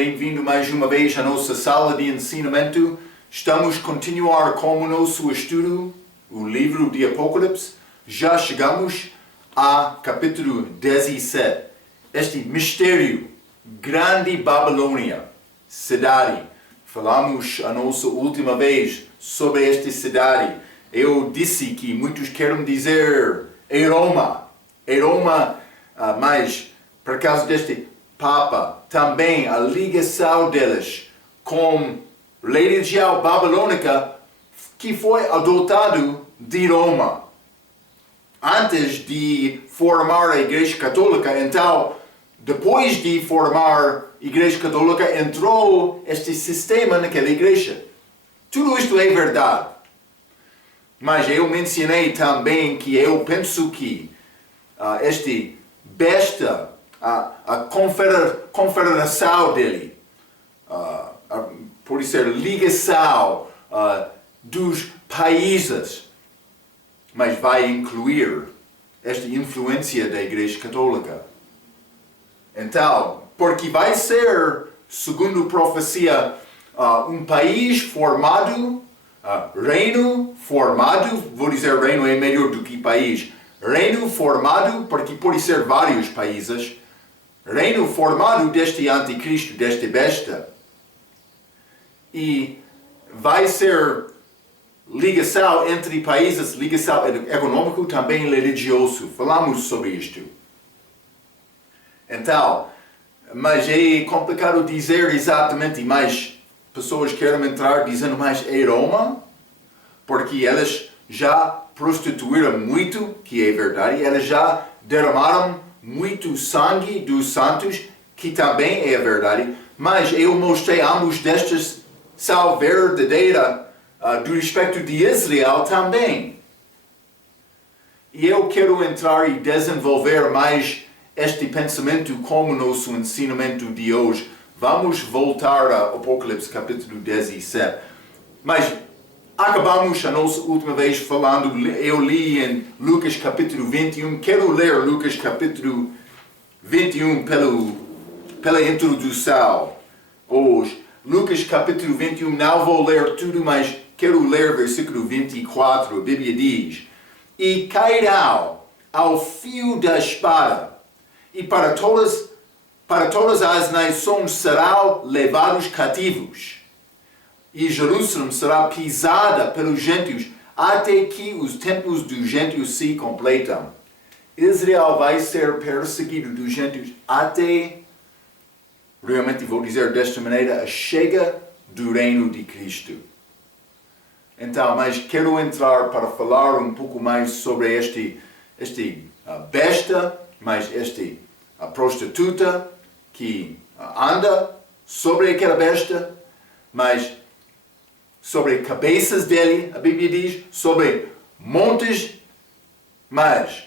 Bem-vindo mais uma vez à nossa sala de ensinamento. Estamos a continuar com o nosso estudo, o livro de Apocalipse. Já chegamos a capítulo 17. Este mistério, Grande Babilônia, cidade. Falamos a nossa última vez sobre esta cidade. Eu disse que muitos querem dizer Roma, mas por causa deste Papa, também a ligação deles com a religião babilônica que foi adotado de Roma. Antes de formar a Igreja Católica, então, depois de formar a Igreja Católica, entrou este sistema naquela igreja. Tudo isto é verdade. Mas eu mencionei também que eu penso que este besta, a confederação dele, por ser ligação dos países, mas vai incluir esta influência da Igreja Católica. Então, porque vai ser, segundo a profecia, um país formado, reino formado, vou dizer reino é melhor do que país, reino formado, porque pode ser vários países, reino formado deste anticristo, deste besta, e vai ser ligação entre países, ligação econômica também religioso. Falamos sobre isto. Então, mas é complicado dizer exatamente, mas pessoas querem entrar dizendo, mas é Roma? Porque elas já prostituíram muito, que é verdade, elas já derramaram muito sangue dos santos, que também é verdade, mas eu mostrei ambos destes são verdadeiras do respeito de Israel também. E eu quero entrar e desenvolver mais este pensamento como nosso ensinamento de hoje. Vamos voltar a Apocalipse capítulo 17. Mas acabamos a nossa última vez falando, eu li em Lucas capítulo 21, quero ler Lucas capítulo 21 pela introdução hoje. Lucas capítulo 21, não vou ler tudo, mas quero ler versículo 24, a Bíblia diz: E cairão ao fio da espada, e para todas as nações serão levados cativos. E Jerusalém será pisada pelos gentios, até que os tempos dos gentios se completam. Israel vai ser perseguido dos gentios até, realmente vou dizer desta maneira, a chega do reino de Cristo. Então, mas quero entrar para falar um pouco mais sobre este besta, mas a prostituta que anda sobre aquela besta, mas sobre cabeças dele, a Bíblia diz, sobre montes, mas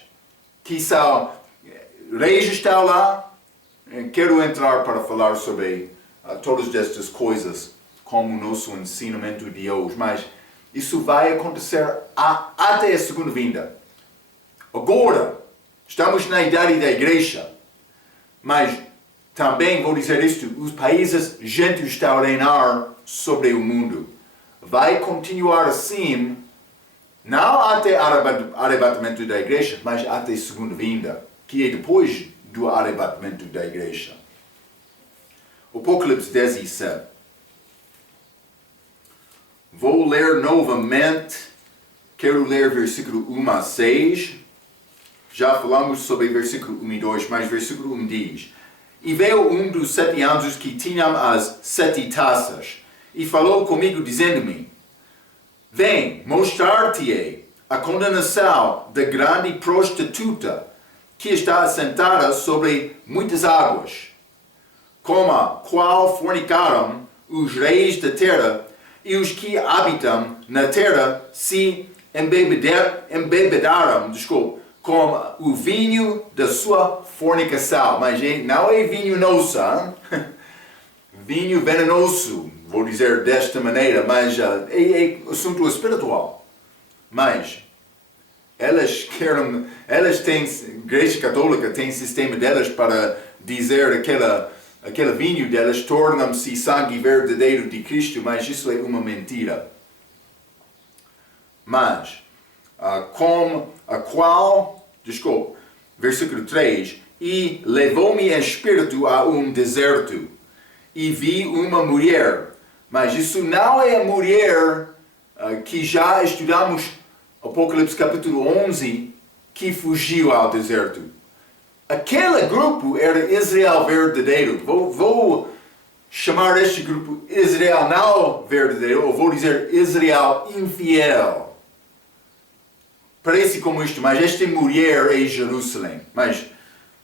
que são reis estão lá. Quero entrar para falar sobre todas estas coisas como nosso ensinamento de hoje, mas isso vai acontecer até a segunda vinda. Agora, estamos na idade da igreja, mas também vou dizer isto, os países gentios estão a reinar sobre o mundo. Vai continuar assim, não até o arrebatamento da igreja, mas até a segunda vinda, que é depois do arrebatamento da igreja. Apocalipse 17. Vou ler novamente, quero ler versículo 1 a 6. Já falamos sobre versículo 1 e 2, mas versículo 1 diz: E veio um dos 7 anjos que tinham as 7 taças, e falou comigo, dizendo-me: Vem, mostrar-te-ei a condenação da grande prostituta, que está assentada sobre muitas águas, com a qual fornicaram os reis da terra, e os que habitam na terra se embebedaram, com o vinho da sua fornicação. Mas não é vinho nosso, vinho venenoso, vou dizer desta maneira, mas é assunto espiritual. Mas elas têm, a Igreja Católica tem sistema delas para dizer aquela aquele vinho delas torna-se sangue verdadeiro de Cristo, mas isso é uma mentira. Mas, versículo 3, e levou-me em espírito a um deserto, e vi uma mulher. Mas isso não é a mulher que já estudamos, Apocalipse capítulo 11, que fugiu ao deserto. Aquele grupo era Israel verdadeiro. Vou chamar este grupo Israel não verdadeiro, ou vou dizer Israel infiel. Parece como isto, mas esta mulher é Jerusalém. Mas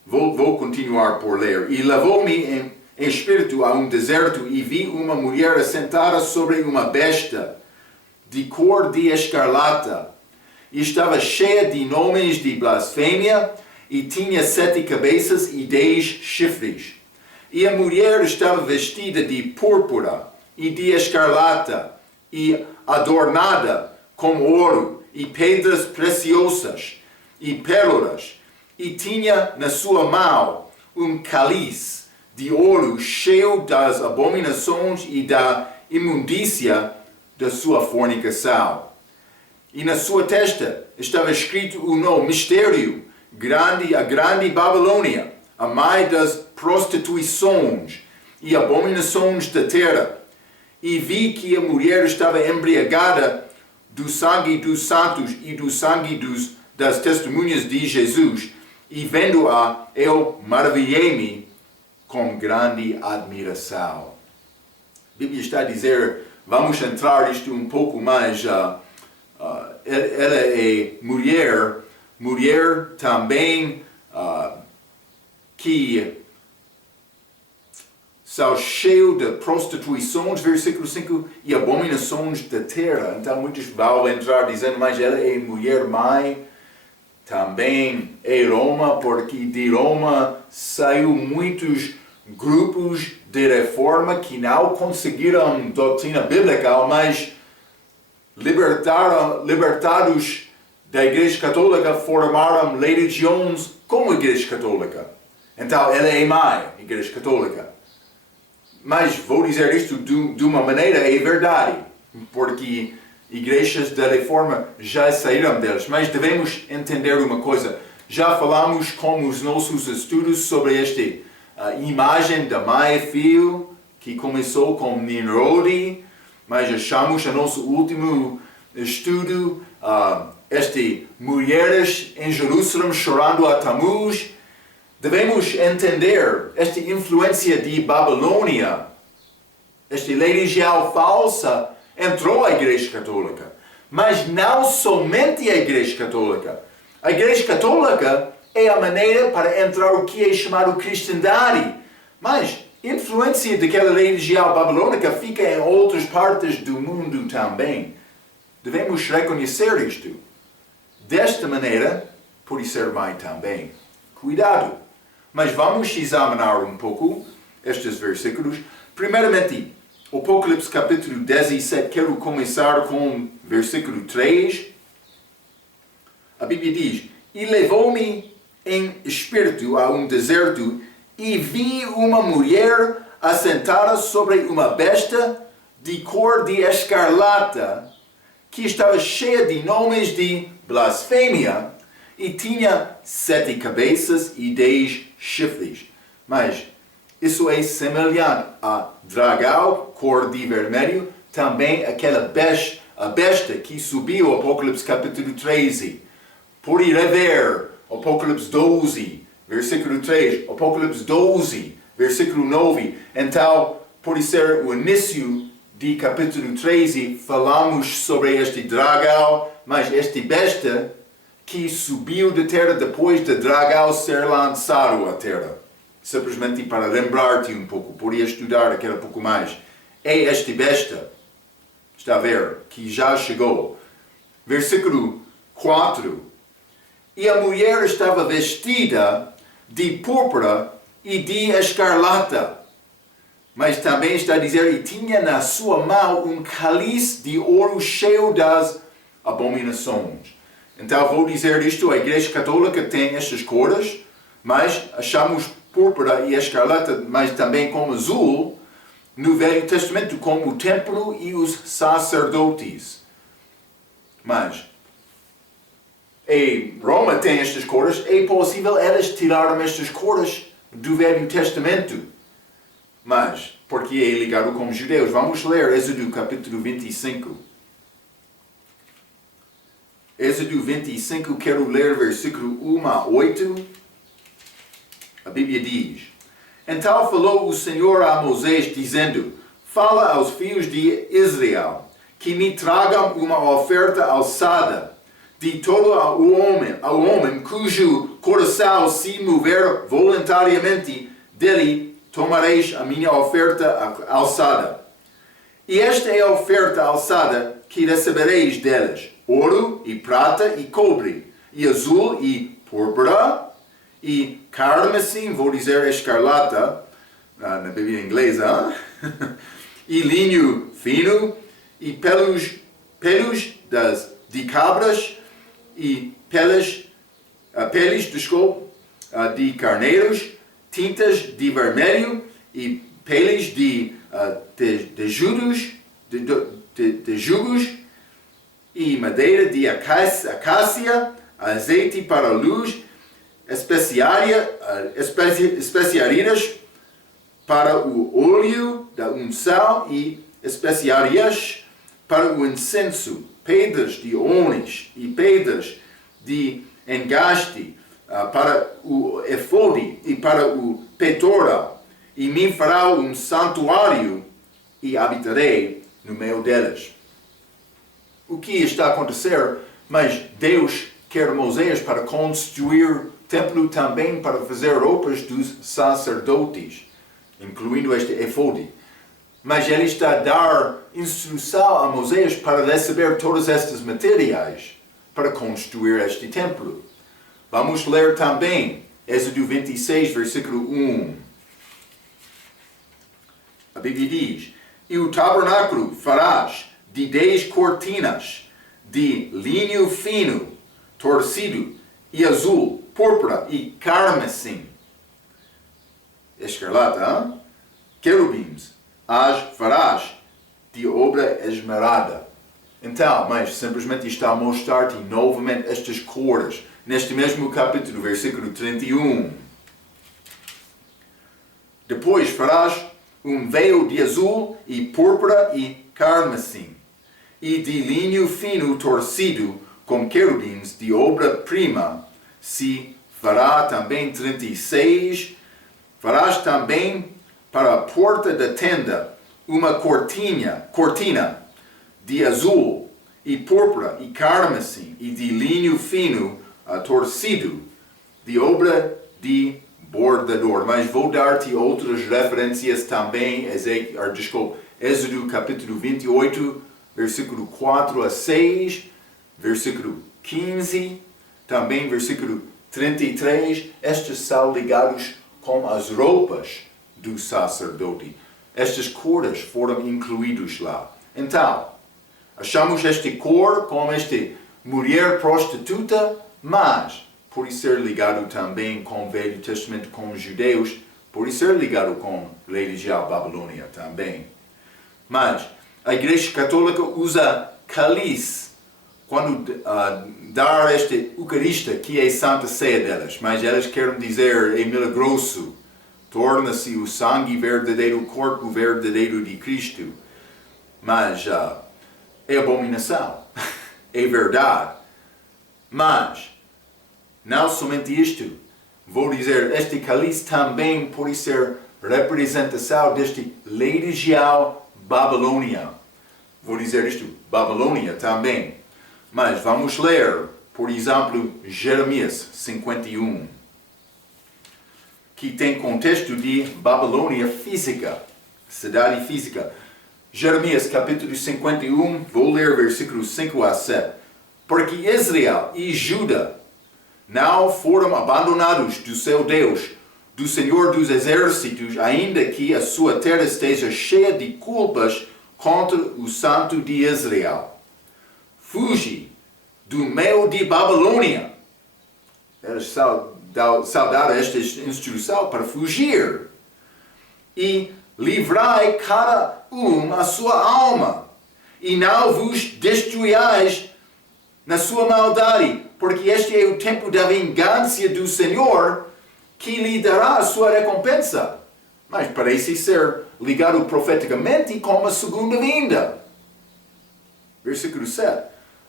vou continuar por ler. E levou-me em espírito a um deserto e vi uma mulher assentada sobre uma besta de cor de escarlata. E estava cheia de nomes de blasfêmia e tinha 7 cabeças e 10 chifres. E a mulher estava vestida de púrpura e de escarlata e adornada com ouro e pedras preciosas e pérolas. E tinha na sua mão um cálice de ouro cheio das abominações e da imundícia da sua fornicação. E na sua testa estava escrito o nome mistério, a grande Babilônia, a mãe das prostituições e abominações da terra. E vi que a mulher estava embriagada do sangue dos santos e do sangue das testemunhas de Jesus. E vendo-a, eu maravilhei-me com grande admiração. A Bíblia está a dizer, vamos entrar isto um pouco mais, ela é mulher também que são cheio de prostituições, versículo 5, e abominações da terra. Então muitos vão entrar dizendo, mas ela é mulher mãe, também é Roma, porque de Roma saiu muitos grupos de reforma que não conseguiram doutrina bíblica, mas libertados da Igreja Católica formaram religiões como a Igreja Católica. Então ela é mãe, Igreja Católica. Mas vou dizer isto de uma maneira, é verdade, porque igrejas da reforma já saíram deles. Mas devemos entender uma coisa. Já falamos com os nossos estudos sobre esta imagem da mãe e filho, que começou com Nimrod, mas achamos no nosso último estudo estas mulheres em Jerusalém chorando a Tammuz. Devemos entender esta influência de Babilônia, esta religião falsa, entrou a Igreja Católica. Mas não somente a Igreja Católica. A Igreja Católica é a maneira para entrar o que é chamado cristandade. Mas a influência daquela religião babilônica fica em outras partes do mundo também. Devemos reconhecer isto. Desta maneira, pode ser mãe também. Cuidado! Mas vamos examinar um pouco estes versículos. Primeiramente, Apocalipse capítulo 17, quero começar com versículo 3. A Bíblia diz, e levou-me em espírito a um deserto e vi uma mulher assentada sobre uma besta de cor de escarlata, que estava cheia de nomes de blasfêmia e tinha 7 cabeças e 10 chifres. Mas isso é semelhante a dragão, cor de vermelho, também aquela besta que subiu, Apocalipse capítulo 13. Por ir a ver, Apocalipse 12, versículo 3, Apocalipse 12, versículo 9. Então, pode ser o início de capítulo 13, falamos sobre este dragão, mas este besta que subiu da terra depois de dragão ser lançado à terra. Simplesmente para lembrar-te um pouco, podia estudar aquele pouco mais. É este besta, está a ver, que já chegou. Versículo 4. E a mulher estava vestida de púrpura e de escarlata. Mas também está a dizer, e tinha na sua mão um cálice de ouro cheio das abominações. Então vou dizer isto, a Igreja Católica tem estas cores, mas achamos púrpura e escarlata, mas também como azul, no Velho Testamento, como o templo e os sacerdotes. Mas, Roma tem estas cores, é possível elas tiraram estas cores do Velho Testamento. Mas, porque é ligado com os judeus. Vamos ler Êxodo capítulo 25. Êxodo 25, quero ler versículo 1 a 8. A Bíblia diz: Então falou o Senhor a Moisés, dizendo: Fala aos filhos de Israel, que me tragam uma oferta alçada de todo o homem cujo coração se mover voluntariamente, dele tomareis a minha oferta alçada. E esta é a oferta alçada que recebereis delas: ouro e prata e cobre, e azul e púrpura, e carmesim, vou dizer escarlata, na Bíblia inglesa, e linho fino, e pelos de cabras, e peles de carneiros, tintas de vermelho, e peles de jugos, e madeira de acácia, azeite para a luz, especiarias para o óleo da unção e especiarias para o incenso, pedras de ônix e pedras de engaste para o efode e para o peitoral, e me fará um santuário e habitarei no meio delas. O que está a acontecer? Mas Deus quer Moisés para construir templo também para fazer roupas dos sacerdotes, incluindo este efode. Mas ele está a dar instrução a Moisés para receber todos estes materiais para construir este templo. Vamos ler também Êxodo 26, versículo 1. A Bíblia diz: E o tabernáculo farás de 10 cortinas de linho fino, torcido e azul, púrpura e carmesim. Escarlata, querubins, as farás de obra esmerada. Então, mas simplesmente está a mostrar-te novamente estas cores, neste mesmo capítulo, versículo 31. Depois farás um véu de azul e púrpura e carmesim, e de linho fino torcido com querubins de obra-prima. Se fará também 36. Farás também para a porta da tenda uma cortina de azul e púrpura e carmesim e de linho fino torcido de obra de bordador. Mas vou dar-te outras referências também. Êxodo capítulo 28, versículo 4 a 6, versículo 15, também versículo 33. Estes são ligados com as roupas do sacerdote. Estas cores foram incluídas lá. Então, achamos este cor como esta mulher prostituta, mas por ser ligado também com o Velho Testamento, com os judeus, por ser ligado com a religião babilônia também. Mas a Igreja Católica usa cálice quando dar esta Eucarista, que é a Santa Ceia delas, mas elas querem dizer é milagroso, torna-se o sangue verdadeiro, o corpo verdadeiro de Cristo. Mas é abominação, é verdade. Mas, não somente isto, vou dizer, este cálice também pode ser representação desta religião Babilônia. Vou dizer isto, Babilônia também. Mas vamos ler, por exemplo, Jeremias 51, que tem contexto de Babilônia física, cidade física. Jeremias capítulo 51, vou ler versículos 5 a 7. Porque Israel e Judá não foram abandonados do seu Deus, do Senhor dos Exércitos, ainda que a sua terra esteja cheia de culpas contra o Santo de Israel. Fugi do meio de Babilônia. Eles são dar esta instrução para fugir. E livrai cada a sua alma, e não vos destruais na sua maldade, porque este é o tempo da vingança do Senhor, que lhe dará a sua recompensa. Mas parece ser ligado profeticamente com a segunda vinda. Versículo 7.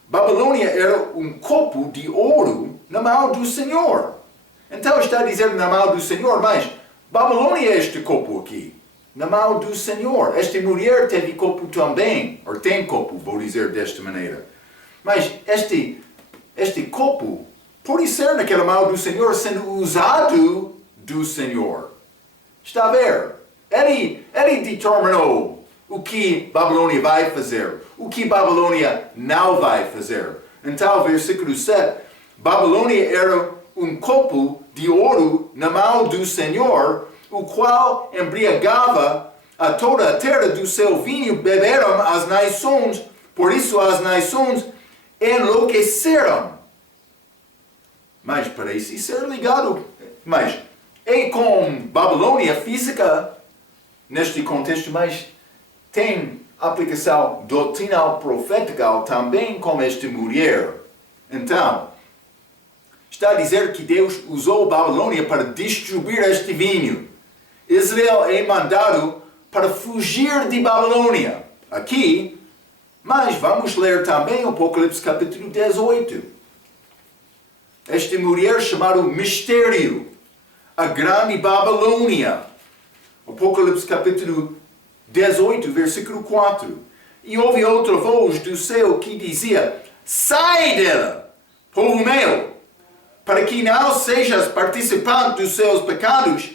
Babilônia era um copo de ouro na mão do Senhor. Então está a dizer na mão do Senhor, mas Babilônia é este copo aqui, na mão do Senhor. Esta mulher teve copo também, ou tem copo, vou dizer desta maneira. Mas este copo pode ser naquela mão do Senhor, sendo usado do Senhor. Está a ver? Ele determinou o que Babilônia vai fazer, o que Babilônia não vai fazer. Então, versículo 7, Babilônia era um copo de ouro na mão do Senhor, o qual embriagava a toda a terra do seu vinho, beberam as nações, por isso as nações enlouqueceram. Mas parece ser ligado. Mas é com Babilônia física, neste contexto, mas tem aplicação doutrinal profética também com esta mulher. Então, está a dizer que Deus usou Babilônia para distribuir este vinho. Israel é mandado para fugir de Babilônia. Aqui, mas vamos ler também o Apocalipse capítulo 18. Esta mulher chamada Mistério, a grande Babilônia. Apocalipse capítulo 18, versículo 4. E houve outra voz do céu que dizia: sai dela, povo meu, para que não sejas participante dos seus pecados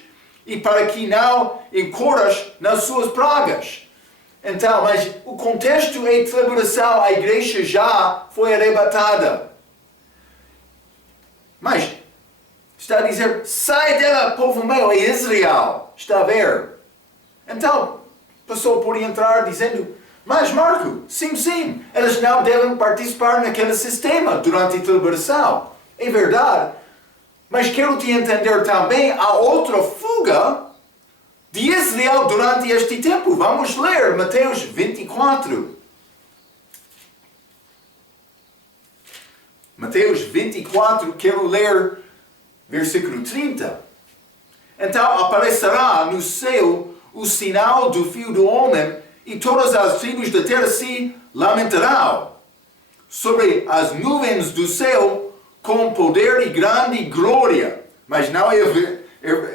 e para que não incorras nas suas pragas. Então, mas o contexto é tribulação, a igreja já foi arrebatada. Mas está a dizer, sai dela, povo meu, é Israel. Está a ver? Então, a pessoa pode entrar dizendo, mas Marco, sim, elas não devem participar naquele sistema durante a tribulação. É verdade. Mas quero te entender também a outra fuga de Israel durante este tempo. Vamos ler Mateus 24. Mateus 24, quero ler versículo 30. Então aparecerá no céu o sinal do Filho do Homem, e todas as tribos da terra se lamentarão. Sobre as nuvens do céu, com poder e grande glória. Mas não é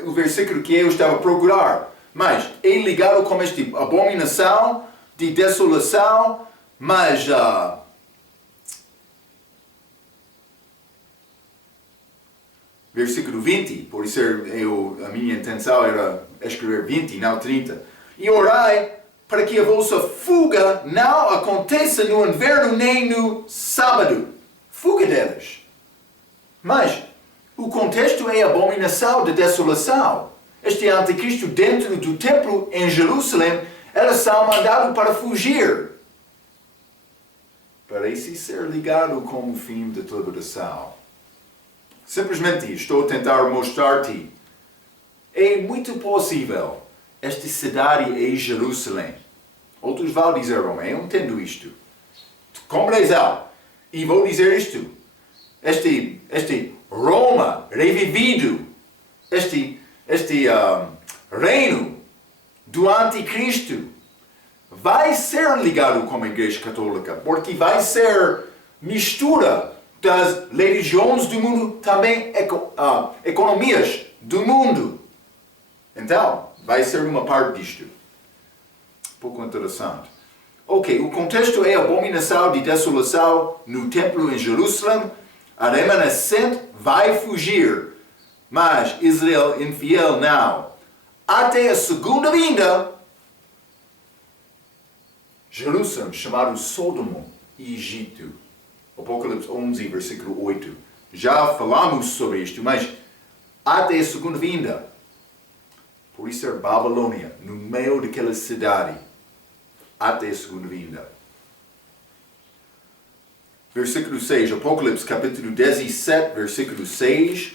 o versículo que eu estava a procurar. Mas é ligado com esta abominação de desolação, mas versículo 20, por isso a minha intenção era escrever 20, não 30. E orai para que a vossa fuga não aconteça no inverno nem no sábado. Fuga delas. Mas o contexto é a abominação da desolação. Este anticristo dentro do templo em Jerusalém, elas são mandadas para fugir. Parece ser ligado com o fim da tribulação. Simplesmente estou a tentar mostrar-te. É muito possível. Esta cidade é Jerusalém. Outros vão dizer, eu entendo isto. Compreensão. E vou dizer isto. Este Roma revivido, este reino do anticristo vai ser ligado com a Igreja Católica, porque vai ser mistura das religiões do mundo, também economias do mundo. Então, vai ser uma parte disto. Pouco interessante. Ok, o contexto é a abominação de desolação no templo em Jerusalém. A remanescente vai fugir, mas Israel infiel não. Até a segunda vinda, Jerusalém, chamado Sodoma e Egito. Apocalipse 11, versículo 8. Já falamos sobre isto, mas até a segunda vinda. Por isso é Babilônia, no meio daquela cidade, até a segunda vinda. Versículo 6, Apocalipse capítulo 17, versículo 6.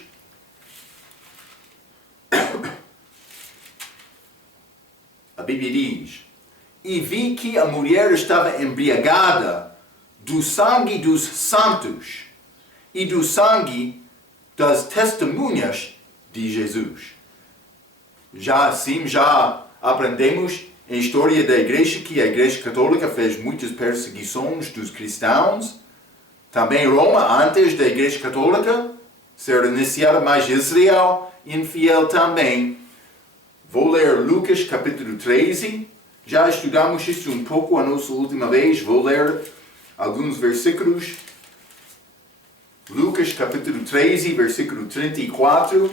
Bíblia diz: e vi que a mulher estava embriagada do sangue dos santos e do sangue das testemunhas de Jesus. Já assim, já aprendemos em história da igreja que a igreja católica fez muitas perseguições dos cristãos. Também Roma, antes da igreja católica ser iniciada, mas Israel infiel também. Vou ler Lucas capítulo 13. Já estudamos isso um pouco a nossa última vez. Vou ler alguns versículos. Lucas capítulo 13, versículo 34.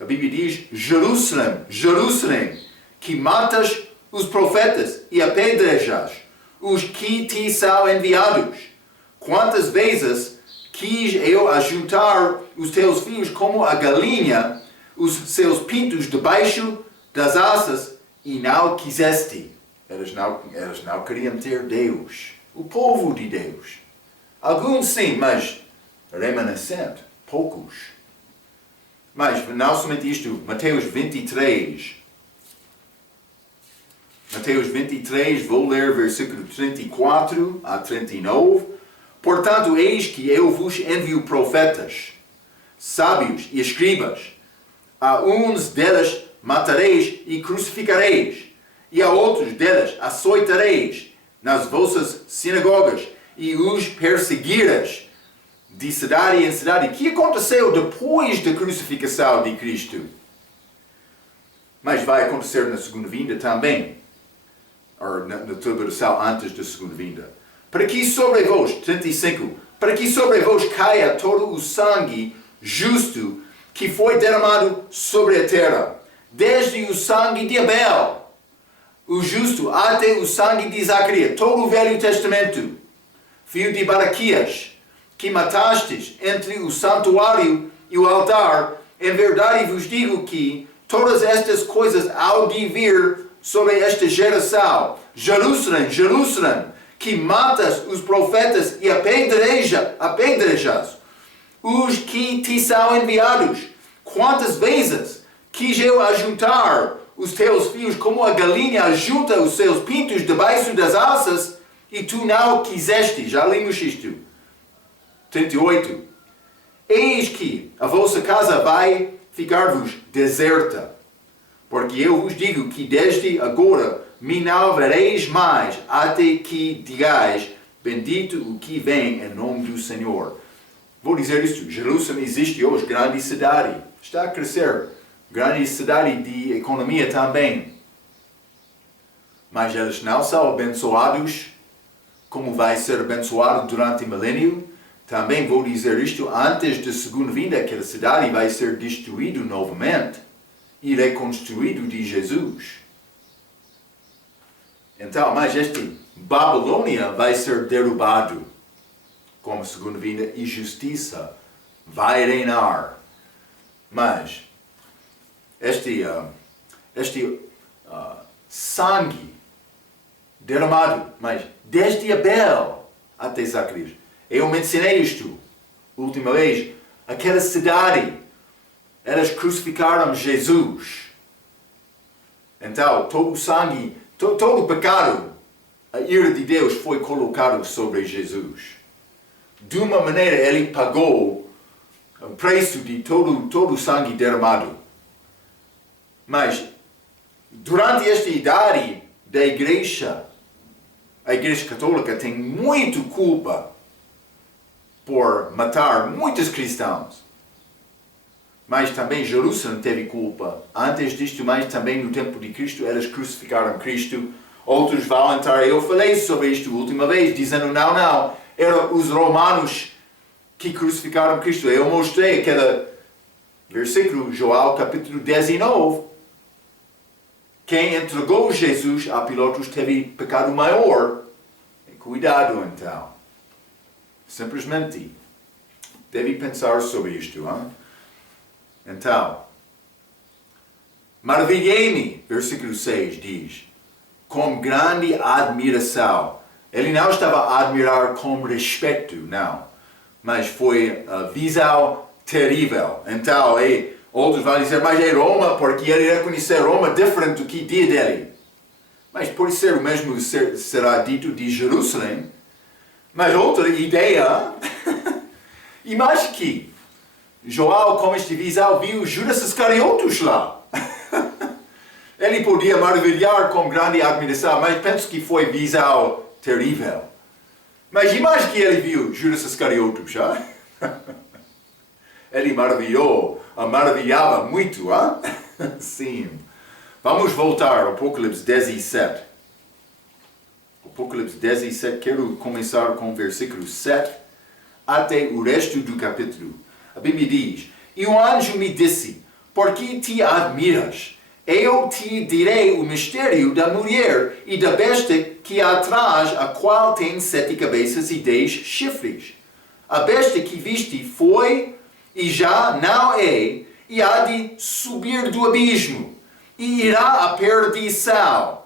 A Bíblia diz: Jerusalém, Jerusalém, que matas os profetas e apedrejas os que te são enviados. Quantas vezes quis eu ajuntar os teus filhos como a galinha, os seus pintos debaixo das asas, e não quiseste. Eles não queriam ter Deus, o povo de Deus. Alguns sim, mas remanescente, poucos. Mas não somente isto, Mateus 23. Mateus 23, vou ler versículo 34 a 39. Portanto, eis que eu vos envio profetas, sábios e escribas. A uns deles matareis e crucificareis, e a outros deles açoitareis nas vossas sinagogas, e os perseguireis de cidade em cidade. O que aconteceu depois da crucificação de Cristo? Mas vai acontecer na segunda vinda também. Ou na tribulação antes da segunda vinda. Para que sobre vós, 35, para que sobre vós caia todo o sangue justo que foi derramado sobre a terra, desde o sangue de Abel, o justo, até o sangue de Zacarias, todo o Velho Testamento, filho de Baraquias, que matastes entre o santuário e o altar. Em verdade vos digo que todas estas coisas hão de vir sobre esta geração. Jerusalém, Jerusalém, que matas os profetas e apedrejas os que te são enviados. Quantas vezes quis eu ajuntar os teus filhos como a galinha ajunta os seus pintos debaixo das asas, e tu não quiseste. Já lemos isto. 38. Eis que a vossa casa vai ficar-vos deserta, porque eu vos digo que desde agora me não vereis mais, até que digais: bendito o que vem em nome do Senhor. Vou dizer isto: Jerusalém existe hoje, grande cidade, está a crescer, grande cidade de economia também. Mas eles não são abençoados como vai ser abençoado durante o milênio. Também vou dizer isto: antes da segunda vinda, aquela cidade vai ser destruída novamente e reconstruído de Jesus. Então, mas este Babilônia vai ser derrubado como segunda vinda, e justiça vai reinar. Mas este sangue derramado, mas desde Abel até Zacarias. Eu mencionei isto última vez. Aquela cidade, elas crucificaram Jesus. Então, todo o sangue, todo o pecado, a ira de Deus foi colocado sobre Jesus. De uma maneira, ele pagou o preço de todo o sangue derramado. Mas, durante esta idade da igreja, a igreja católica tem muito culpa por matar muitos cristãos. Mas também Jerusalém teve culpa. Antes disto, mas também no tempo de Cristo, eles crucificaram Cristo. Outros vão entrar. Eu falei sobre isto a última vez, dizendo: não, eram os romanos que crucificaram Cristo. Eu mostrei aquele versículo, João capítulo 19. Quem entregou Jesus a Pilatos teve pecado maior. Cuidado então. Simplesmente deve pensar sobre isto. Hein? Então, maravilhei-me, versículo 6 diz, com grande admiração. Ele não estava a admirar com respeito, não. Mas foi a visão terrível. Então, outros vão dizer: mas é Roma, porque ele reconheceu Roma diferente do que dia dele. Mas pode ser o mesmo será dito de Jerusalém. Mas outra ideia, imagine que João, como este visão, viu Judas Iscariotes lá. Ele podia maravilhar com grande admiração, mas penso que foi visão terrível. Mas imagine que ele viu Judas Iscariotes, já? Ele maravilhava muito, hein? Sim. Vamos voltar ao Apocalipse 17. Apocalipse 17, quero começar com o versículo 7 até o resto do capítulo. A Bíblia diz: E o anjo me disse, por que te admiras? Eu te direi o mistério da mulher e da besta que há atrás, a qual tem 7 cabeças e 10 chifres. A besta que viste foi e já não é, e há de subir do abismo, e irá à perdição.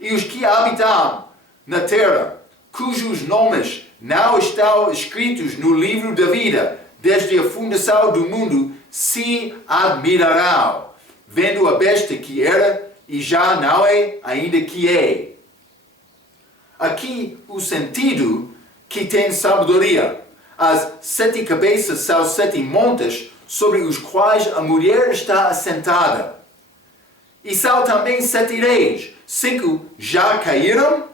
E os que habitam na terra, cujos nomes não estão escritos no livro da vida, desde a fundação do mundo, se admirarão, vendo a besta que era e já não é, ainda que é. Aqui o sentido que tem sabedoria. As 7 cabeças são 7 montes sobre os quais a mulher está assentada. E são também 7 reis. 5 já caíram,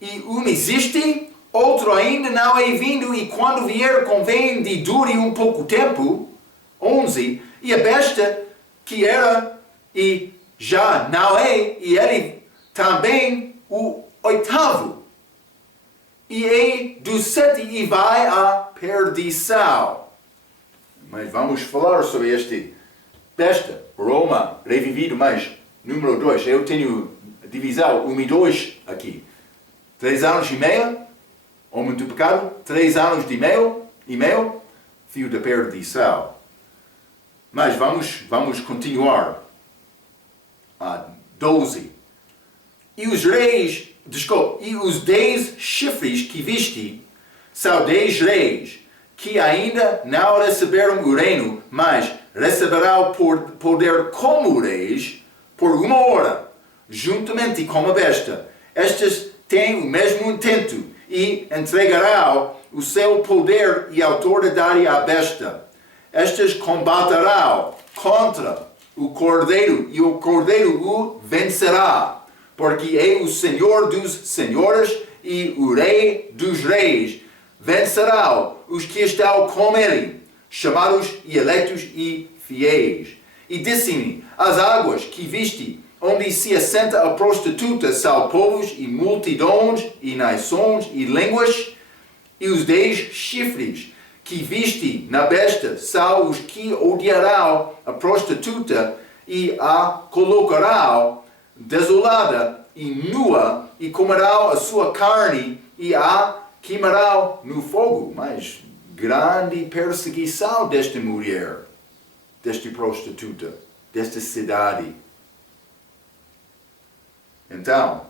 e um existe, outro ainda não é vindo, e quando vier convém de dure um pouco tempo. 11. E a besta que era e já não é, e ele também o 8º. E é dos 7 e vai à perdição. Mas vamos falar sobre este besta, Roma, revivido, mas número 2. Eu tenho divisão 1 e 2 aqui. 3 anos e meio, homem do pecado. 3 anos e meio, fio da perdição. Mas vamos continuar. 12. E os os 10 chifres que viste são 10 reis, que ainda não receberam o reino, mas receberão poder como reis por 1 hora, juntamente com a besta. Estes têm o mesmo intento e entregarão o seu poder e autoridade à besta. Estes combaterão contra o Cordeiro, e o Cordeiro o vencerá, porque é o Senhor dos senhores e o Rei dos reis. Vencerão os que estão com ele, chamados e eleitos e fiéis. E disse-me: as águas que viste, onde se assenta a prostituta, são povos e multidões e nações e línguas. E os 10 chifres que viste na besta são os que odiarão a prostituta e a colocarão desolada e nua, e comerão a sua carne e a queimarão no fogo. Mas grande perseguição desta mulher, desta prostituta, desta cidade. Então,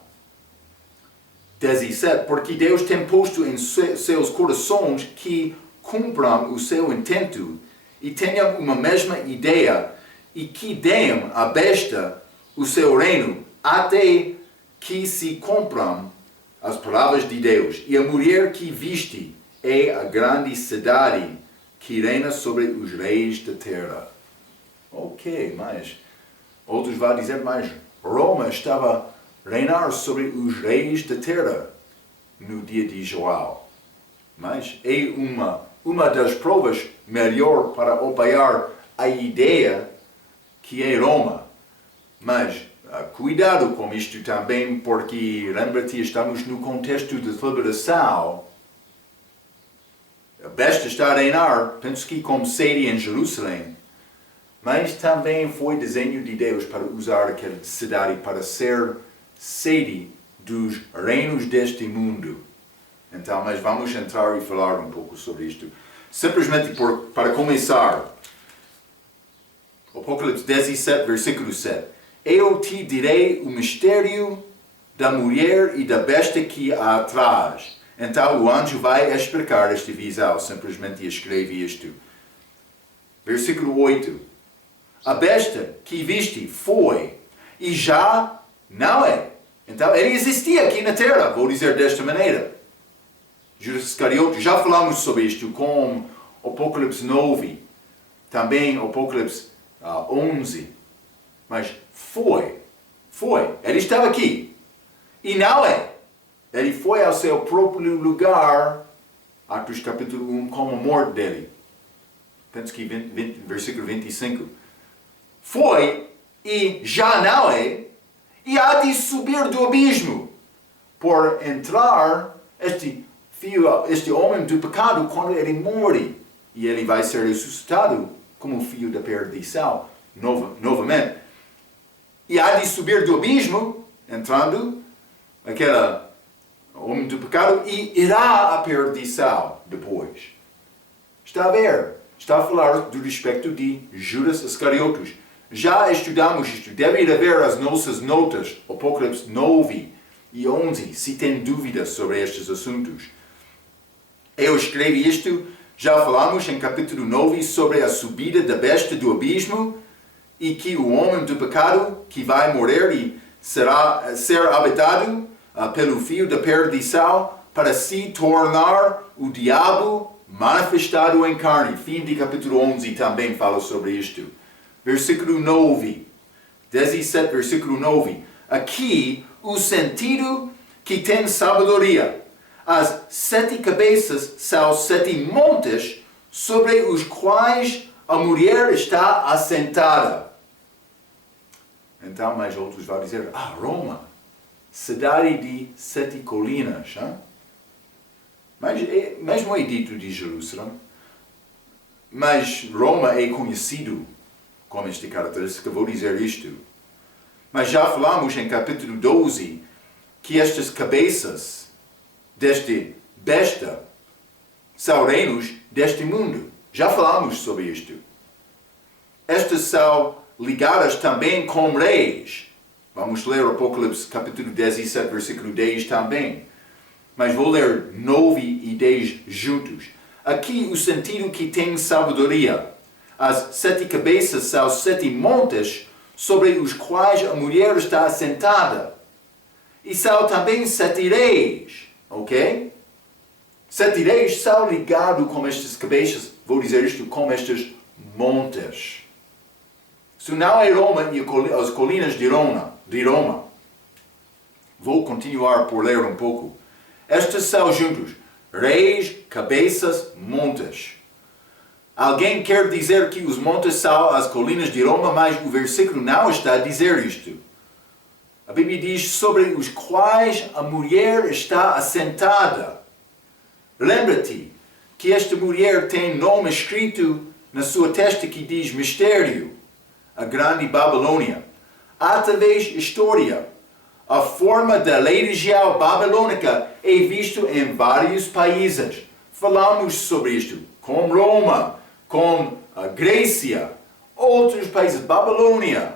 17, porque Deus tem posto em seus corações que cumpram o seu intento e tenham uma mesma ideia, e que deem à besta o seu reino, até que se cumpram as palavras de Deus. E a mulher que viste é a grande cidade que reina sobre os reis da terra. Ok, mas outros vão dizer, mas Roma estava a reinar sobre os reis da terra no dia de João. Mas é uma das provas melhor para apoiar a ideia que é Roma. Mas cuidado com isto também, porque lembra-te, estamos no contexto de liberação. A besta está a reinar, penso que como sede em Jerusalém, mas também foi desenho de Deus para usar aquela cidade para ser sede dos reinos deste mundo. Então, mas vamos entrar e falar um pouco sobre isto. Simplesmente para começar, Apocalipse 17, versículo 7. Eu te direi o mistério da mulher e da besta que há atrás. Então o anjo vai explicar esta visão, simplesmente escreve isto. Versículo 8. A besta que viste foi e já não é, Então, ele existia aqui na Terra, vou dizer desta maneira. Judas Iscariote, já falamos sobre isto com Apocalipse 9, também Apocalipse 11. Mas foi. Ele estava aqui. E não é. Ele foi ao seu próprio lugar, Atos capítulo 1, com a morte dele. Penso que versículo 25. Foi e já não é, e há de subir do abismo, por entrar este homem do pecado quando ele morre. E ele vai ser ressuscitado como filho da perdição, novamente. E há de subir do abismo, entrando, aquele homem do pecado, e irá à perdição depois. Está a ver? Está a falar do respeito de Judas Iscariotes. Já estudamos isto. Deve haver as nossas notas, Apocalipse 9 e 11, se tem dúvidas sobre estes assuntos. Eu escrevi isto, já falamos em capítulo 9 sobre a subida da besta do abismo e que o homem do pecado que vai morrer e ser habitado pelo fio da perdição para se tornar o diabo manifestado em carne. Fim de capítulo 11 também fala sobre isto. Versículo 9. 17, versículo 9. Aqui o sentido que tem sabedoria. As 7 cabeças são 7 montes sobre os quais a mulher está assentada. Então, mais outros vão dizer, Roma, cidade de 7 colinas. Hein? Mas mesmo é dito de Jerusalém. Mas Roma é conhecido com esta característica, vou dizer isto. Mas já falamos em capítulo 12 que estas cabeças deste besta são reinos deste mundo. Já falamos sobre isto. Estas são ligadas também com reis. Vamos ler Apocalipse capítulo 17, versículo 10 também. Mas vou ler 9 e 10 juntos. Aqui o sentido que tem sabedoria. As 7 cabeças são 7 montes sobre os quais a mulher está assentada. E são também 7 reis. Ok? 7 reis são ligados com estas cabeças, vou dizer isto, com estes montes. Se não é Roma e as colinas de Roma, vou continuar por ler um pouco. Estes são juntos, reis, cabeças, montes. Alguém quer dizer que os montes são as colinas de Roma, mas o versículo não está a dizer isto. A Bíblia diz sobre os quais a mulher está assentada. Lembra-te que esta mulher tem nome escrito na sua testa que diz mistério, a grande Babilônia. Há talvez história. A forma da lei regial babilônica é visto em vários países. Falamos sobre isto com Roma, com a Grécia, outros países, Babilônia.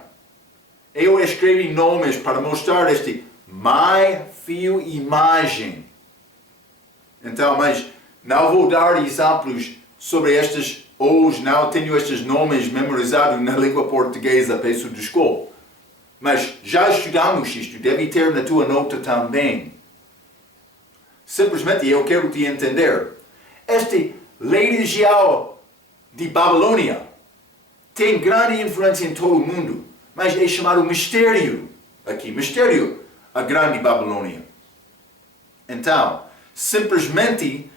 Eu escrevi nomes para mostrar este fio, imagem. Então, mas não vou dar exemplos sobre estes, hoje não tenho estes nomes memorizados na língua portuguesa, peço desculpa. Mas já estudamos isto, deve ter na tua nota também. Simplesmente eu quero te entender. Este lei regial de Babilônia tem grande influência em todo o mundo, mas é chamado mistério aqui, mistério, a grande Babilônia. Então, simplesmente,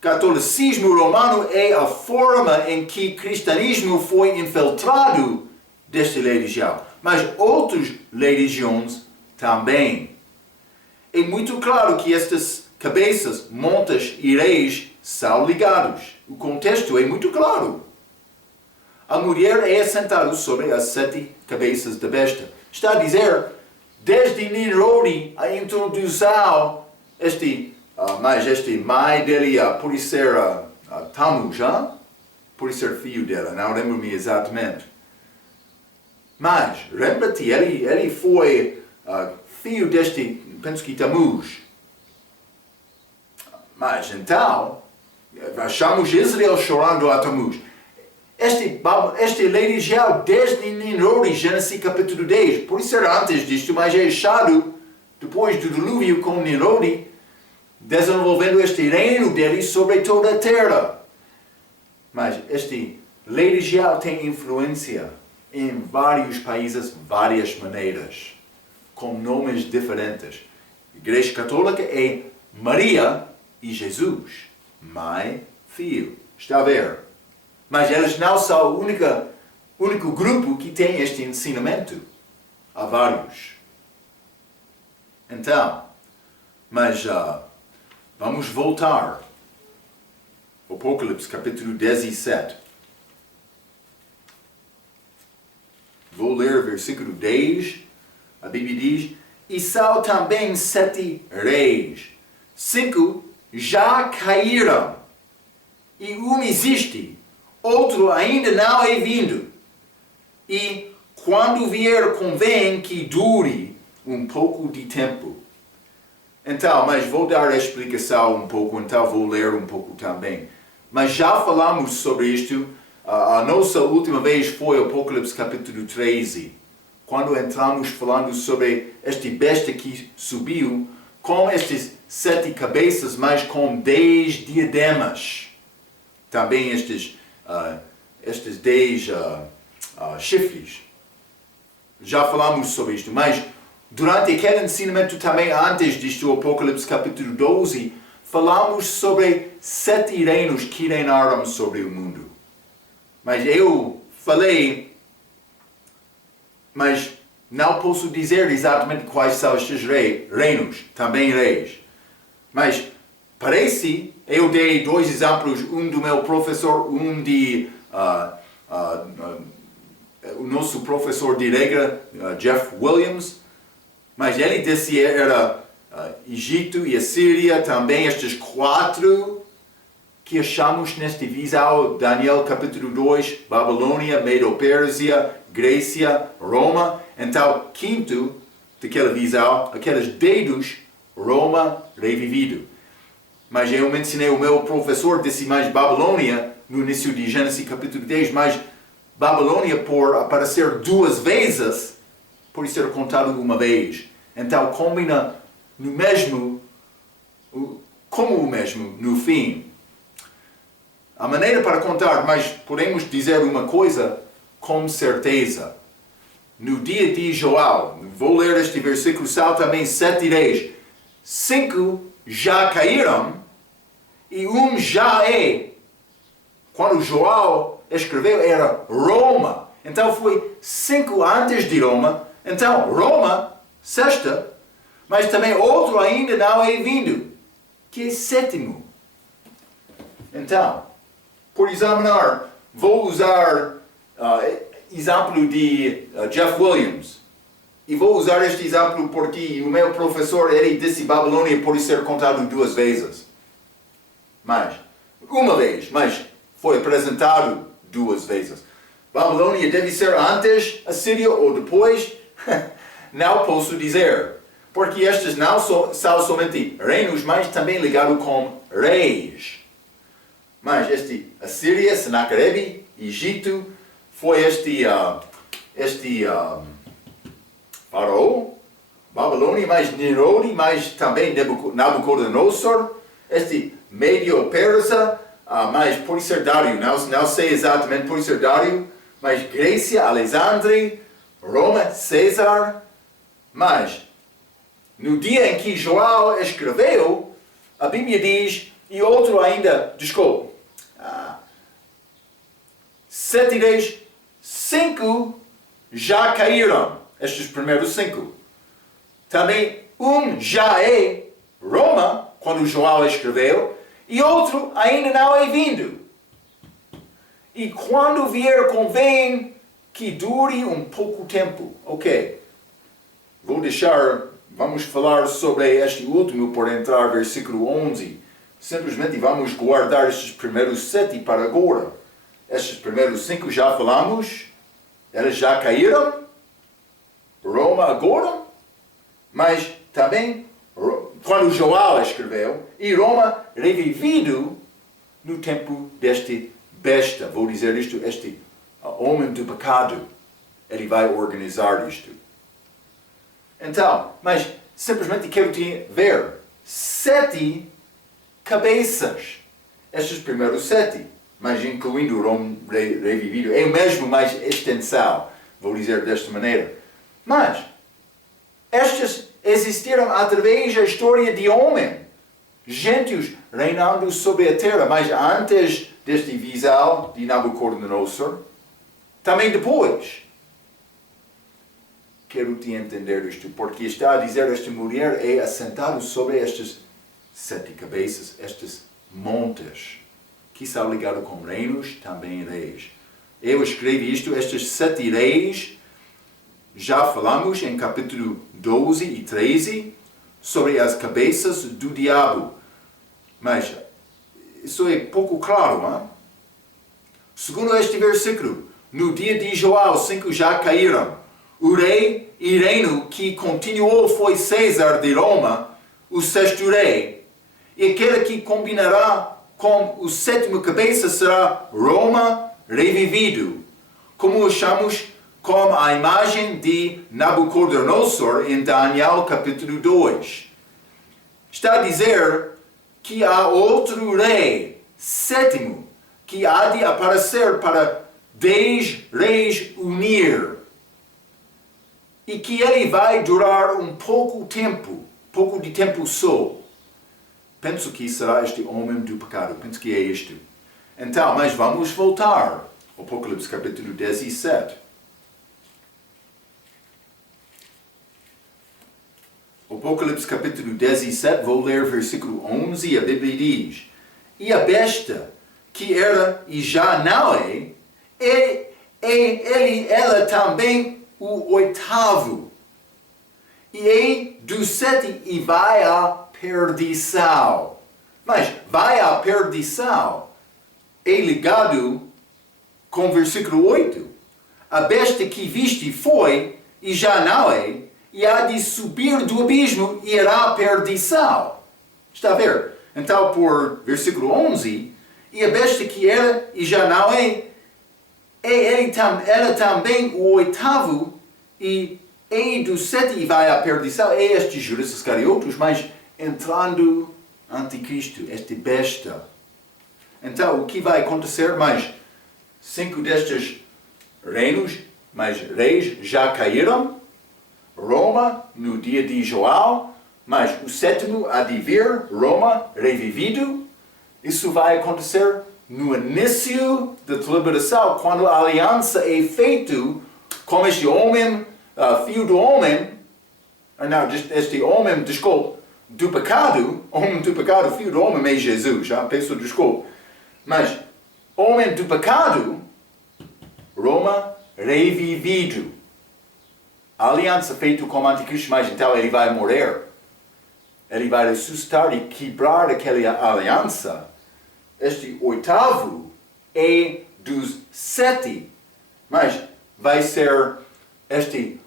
catolicismo romano é a forma em que o cristianismo foi infiltrado desta lei regial, mas outras religiões também. É muito claro que estas cabeças, montes e reis são ligados. O contexto é muito claro. A mulher é assentada sobre as 7 cabeças da besta. Está a dizer, desde Nimrod, a introdução, este mãe dele, por ser Tammuz, por ser filho dela, não lembro-me exatamente. Mas, lembra-te, ele foi filho deste, penso que Tammuz. Mas então, achamos Israel chorando a Tammuz. Este lei regial desde Nimrod, Gênesis capítulo 10, por isso era antes disto, mas é achado depois do dilúvio com Nimrod, desenvolvendo este reino dele sobre toda a terra. Mas este lei regial tem influência em vários países, várias maneiras, com nomes diferentes. A Igreja Católica é Maria e Jesus, mãe, filho. Está a ver? Mas eles não são o único grupo que tem este ensinamento. Há vários. Então, mas vamos voltar. Apocalipse, capítulo 17. Vou ler versículo 10. A Bíblia diz: e são também 7 reis. 5 já caíram. E um existe. Outro ainda não é vindo. E quando vier, convém que dure um pouco de tempo. Então, mas vou dar a explicação um pouco, então vou ler um pouco também. Mas já falamos sobre isto. A nossa última vez foi Apocalipse capítulo 13. Quando entramos falando sobre este besta que subiu com estas 7 cabeças, mas com 10 diademas. Também estes 10 chifres. Já falamos sobre isto, mas durante aquele ensinamento também, antes disto, Apocalipse capítulo 12, falamos sobre 7 reinos que reinaram sobre o mundo. Mas eu falei, mas não posso dizer exatamente quais são estes reinos, também reis. Mas parece, eu dei 2 exemplos, um do meu professor, um de o nosso professor de regra, Jeff Williams, mas ele disse que era Egito e Assíria, também estes 4 que achamos neste visão, Daniel capítulo 2, Babilônia, Medo-Pérsia, Grécia, Roma. Então, quinto daquela visão, aqueles dedos, Roma revivido. Mas eu mencionei o meu professor disse mais Babilônia no início de Gênesis capítulo 10, mas Babilônia por aparecer 2 vezes, por ser contado uma vez. Então combina no mesmo, como o mesmo no fim. A maneira para contar, mas podemos dizer uma coisa com certeza. No dia de Joel, vou ler este versículo, são também 7 reis. 5 já caíram e um já é. Quando Joel escreveu era Roma. Então foi 5 antes de Roma. Então Roma, 6ª, mas também outro ainda não é vindo, que é 7º. Então, por examinar, vou usar exemplo de Jeff Williams. E vou usar este exemplo porque o meu professor, ele disse Babilônia pode ser contado 2 vezes. Mas, uma vez, mas foi apresentado 2 vezes. Babilônia deve ser antes Assíria ou depois? Não posso dizer. Porque estes não são somente reinos, mas também ligados com reis. Mas este Assíria, Senaqueribe, Egito, foi este faraó, Babilônia, mais Nimrod, mais também Nabucodonosor, este Medo-Persa, mas pode ser Dário, não sei exatamente, pode ser Dário, mas Grécia, Alexandre, Roma, César. Mas no dia em que Joel escreveu, a Bíblia diz, e outro ainda, desculpe, 7 reis, 5 já caíram, estes primeiros 5. Também um já é Roma, quando Joel escreveu, e outro ainda não é vindo. E quando vier, convém que dure um pouco tempo. Ok, vamos falar sobre este último por entrar versículo 11. Simplesmente vamos guardar estes primeiros 7 para agora. Estes primeiros 5 já falamos, eles já caíram, Roma agora, mas também quando Joel escreveu, e Roma revivido no tempo deste besta, vou dizer isto, este homem do pecado, ele vai organizar isto. Então, mas simplesmente quero te ver 7 cabeças. Estes primeiros 7, mas incluindo o Roma revivido, é o mesmo, mais extensão, vou dizer desta maneira. Mas, estas existiram através da história de homem. Gentios reinando sobre a terra, mas antes deste visão de Nabucodonosor, também depois. Quero te entender isto, porque está a dizer esta mulher é assentada sobre estas 7 cabeças, estes montes, que são ligados com reinos, também reis. Eu escrevi isto, estes 7 reis, já falamos em capítulo 12 e 13, sobre as cabeças do diabo. Mas isso é pouco claro, hein? Segundo este versículo, no dia de Joel 5 já caíram. O rei e reino que continuou foi César de Roma, o 6º rei. E aquele que combinará com o 7º cabeça será Roma revivido, como achamos com a imagem de Nabucodonosor em Daniel capítulo 2. Está a dizer que há outro rei, 7º, que há de aparecer para 10 reis unir. E que ele vai durar um pouco de tempo só. Penso que será este homem do pecado, penso que é isto. Então, mas vamos voltar. Apocalipse capítulo 17. Apocalipse capítulo 17, vou ler versículo 11, a Bíblia diz: E a besta, que era e já não é, ela também o 8º, e é do 7 e vai à perdição. Mas vai à perdição é ligado com o versículo 8. A besta que viste foi e já não é, e há de subir do abismo e irá à perdição. Está a ver? Então, por versículo 11, e a besta que era e já não é, ela também o 8º, e é do 7 e vai à perdição. É este Judas Iscariotes, mas entrando anticristo, este besta. Então, o que vai acontecer? Mais 5 destes reinos, mais reis, já caíram. Roma, no dia de Joel, mas o 7º há de vir, Roma, revivido. Isso vai acontecer no início da liberação, quando a aliança é feita com este homem, filho do homem, este homem, desculpe, do pecado, homem do pecado, filho do homem é Jesus, peço desculpe. Mas, homem do pecado, Roma, revivido. A aliança feita com o anticristo, mas então ele vai morrer. Ele vai ressuscitar e quebrar aquela aliança. Este 8º é dos 7. Mas vai ser este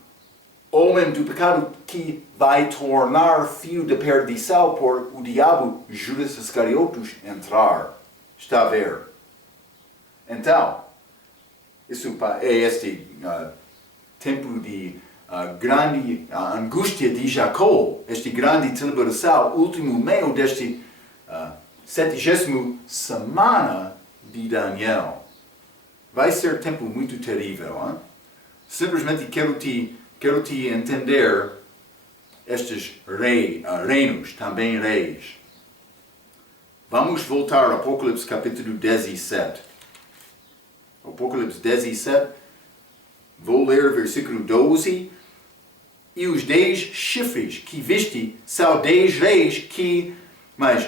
homem do pecado que vai tornar filho da perdição por o diabo Judas Iscariotes entrar. Está a ver? Então, isso é este tempo de grande angústia de Jacó, este grande celebração, último meio deste 70ª semana de Daniel. Vai ser tempo muito terrível. Hein? Simplesmente quero te entender estes reinos, também reis. Vamos voltar ao Apocalipse capítulo 17. Apocalipse 17, vou ler versículo 12. E os 10 chifres que viste são 10 reis que, mas,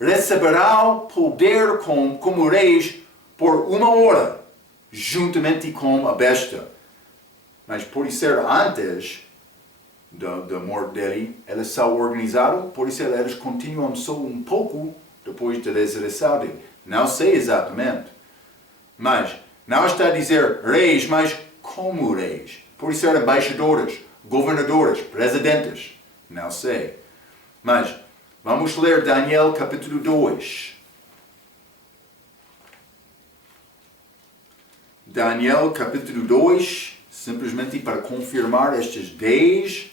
receberão poder como reis por 1 hora, juntamente com a besta. Mas por ser antes da morte dele, eles são organizados, por isso eles continuam só um pouco depois da ressurreição dele. Não sei exatamente. Mas não está a dizer reis, mas como reis. Por ser embaixadores, governadores, presidentes. Não sei. Mas vamos ler Daniel capítulo 2. Daniel capítulo 2, simplesmente para confirmar estes 10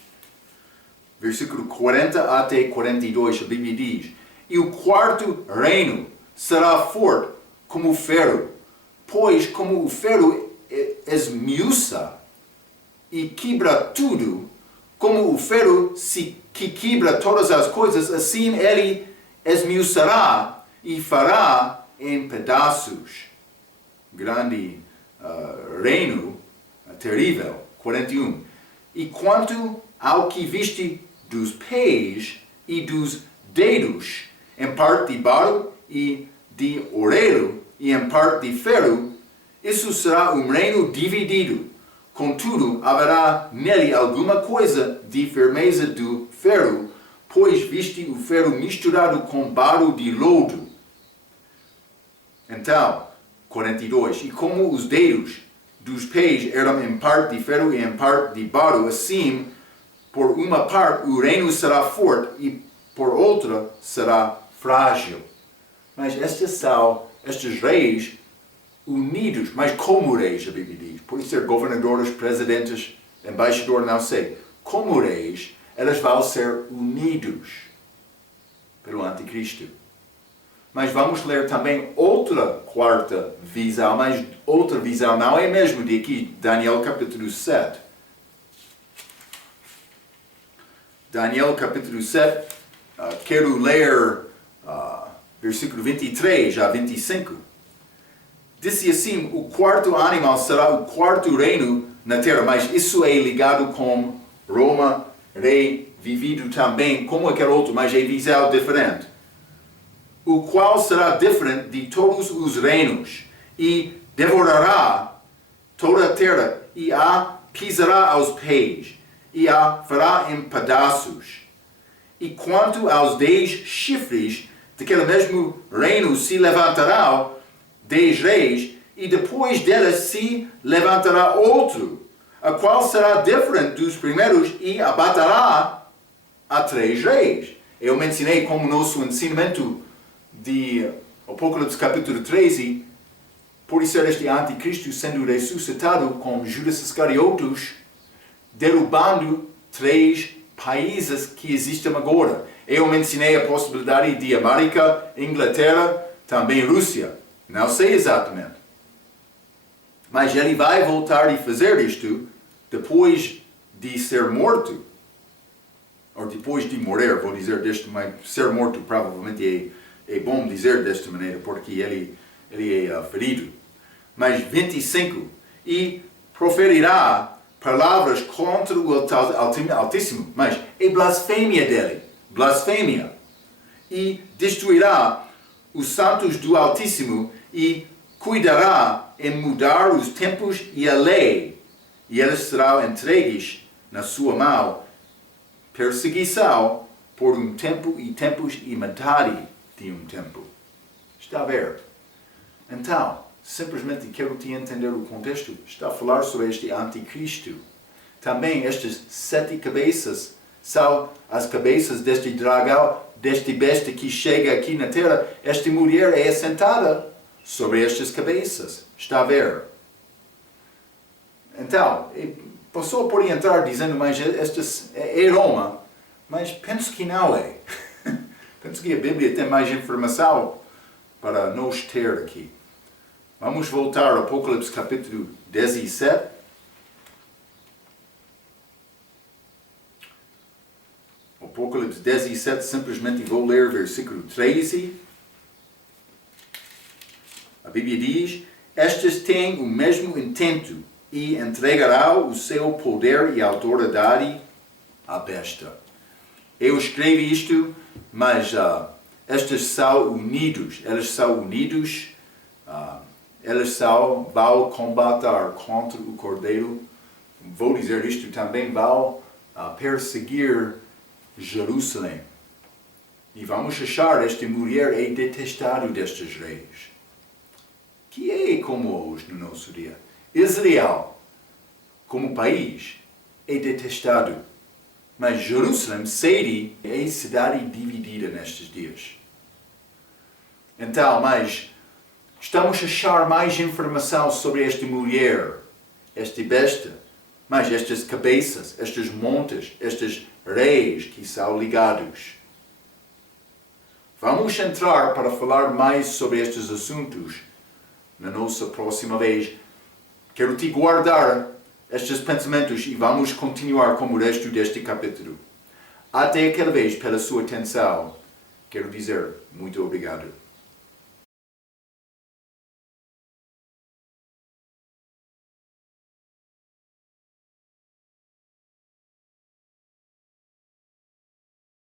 versículo 40 até 42, a Bíblia diz: E o quarto reino será forte como o ferro, pois como o ferro esmiuça e quebra tudo, como o ferro que quebra todas as coisas, assim ele esmiuçará e fará em pedaços. Grande reino terrível. 41. E quanto ao que viste dos pés e dos dedos, em parte de barro e de ouro, e em parte de ferro, isso será um reino dividido. Contudo, haverá nele alguma coisa de firmeza do ferro, pois viste o ferro misturado com barro de lodo. Então, 42. E como os dedos dos pés eram em parte de ferro e em parte de barro, assim, por uma parte o reino será forte e por outra será frágil. Mas estes reis unidos, mas como reis, a Bíblia diz, por ser governadores, presidentes, embaixador, não sei, como reis, eles vão ser unidos pelo anticristo. Mas vamos ler também outra quarta visão, mas outra visão não é mesmo de aqui, Daniel capítulo 7. Daniel capítulo 7, quero ler versículo 23 a 25. Disse assim: o quarto animal será o quarto reino na terra, mas isso é ligado com Roma, rei vivido também como aquele outro, mas é visão diferente. O qual será diferente de todos os reinos, e devorará toda a terra, e a pisará aos pés, e a fará em pedaços. E quanto aos 10 chifres daquele mesmo reino se levantará 10 reis, e depois deles se levantará outro, a qual será diferente dos primeiros, e abaterá a 3 reis. Eu mencionei como nosso ensinamento de Apocalipse capítulo 13, por ser este anticristo sendo ressuscitado com Judas Iscariotes, derrubando 3 países que existem agora. Eu mencionei a possibilidade de América, Inglaterra, também Rússia. Não sei exatamente. Mas ele vai voltar e fazer isto depois de ser morto. Ou depois de morrer, vou dizer deste, mas ser morto provavelmente é bom dizer desta maneira, porque ele é ferido. Mas 25. E proferirá palavras contra o Altíssimo, mas é blasfêmia dele. Blasfêmia. E destruirá os santos do Altíssimo e cuidará em mudar os tempos e a lei. E eles serão entregues na sua mão, perseguição por um tempo e tempos e metade de um tempo. Está a ver? Então, simplesmente quero te entender o contexto. Está a falar sobre este anticristo. Também estas 7 cabeças são as cabeças deste dragão, deste besta que chega aqui na terra. Esta mulher é assentada sobre estas cabeças. Está a ver? Então, a pessoa pode entrar dizendo, mas estas é Roma, mas penso que não é. Penso que a Bíblia tem mais informação para nos ter aqui. Vamos voltar ao Apocalipse capítulo 17. Apocalipse 17, simplesmente vou ler versículo 13. A Bíblia diz: Estas têm o mesmo intento e entregará o seu poder e autoridade à besta. Eu escrevi isto, mas estes são unidos. Eles são unidos. Eles vão combater contra o Cordeiro. Vou dizer isto também, vão perseguir Jerusalém. E vamos achar esta mulher é detestada destes reis. Que é como hoje no nosso dia. Israel, como país, é detestado. Mas Jerusalém, sede, é cidade dividida nestes dias. Então, mas estamos a achar mais informação sobre esta mulher, esta besta, mas estas cabeças, estes montes, estes reis que são ligados. Vamos entrar para falar mais sobre estes assuntos na nossa próxima vez. Quero te guardar estes pensamentos e vamos continuar com o resto deste capítulo. Até aquela vez, pela sua atenção, quero dizer muito obrigado.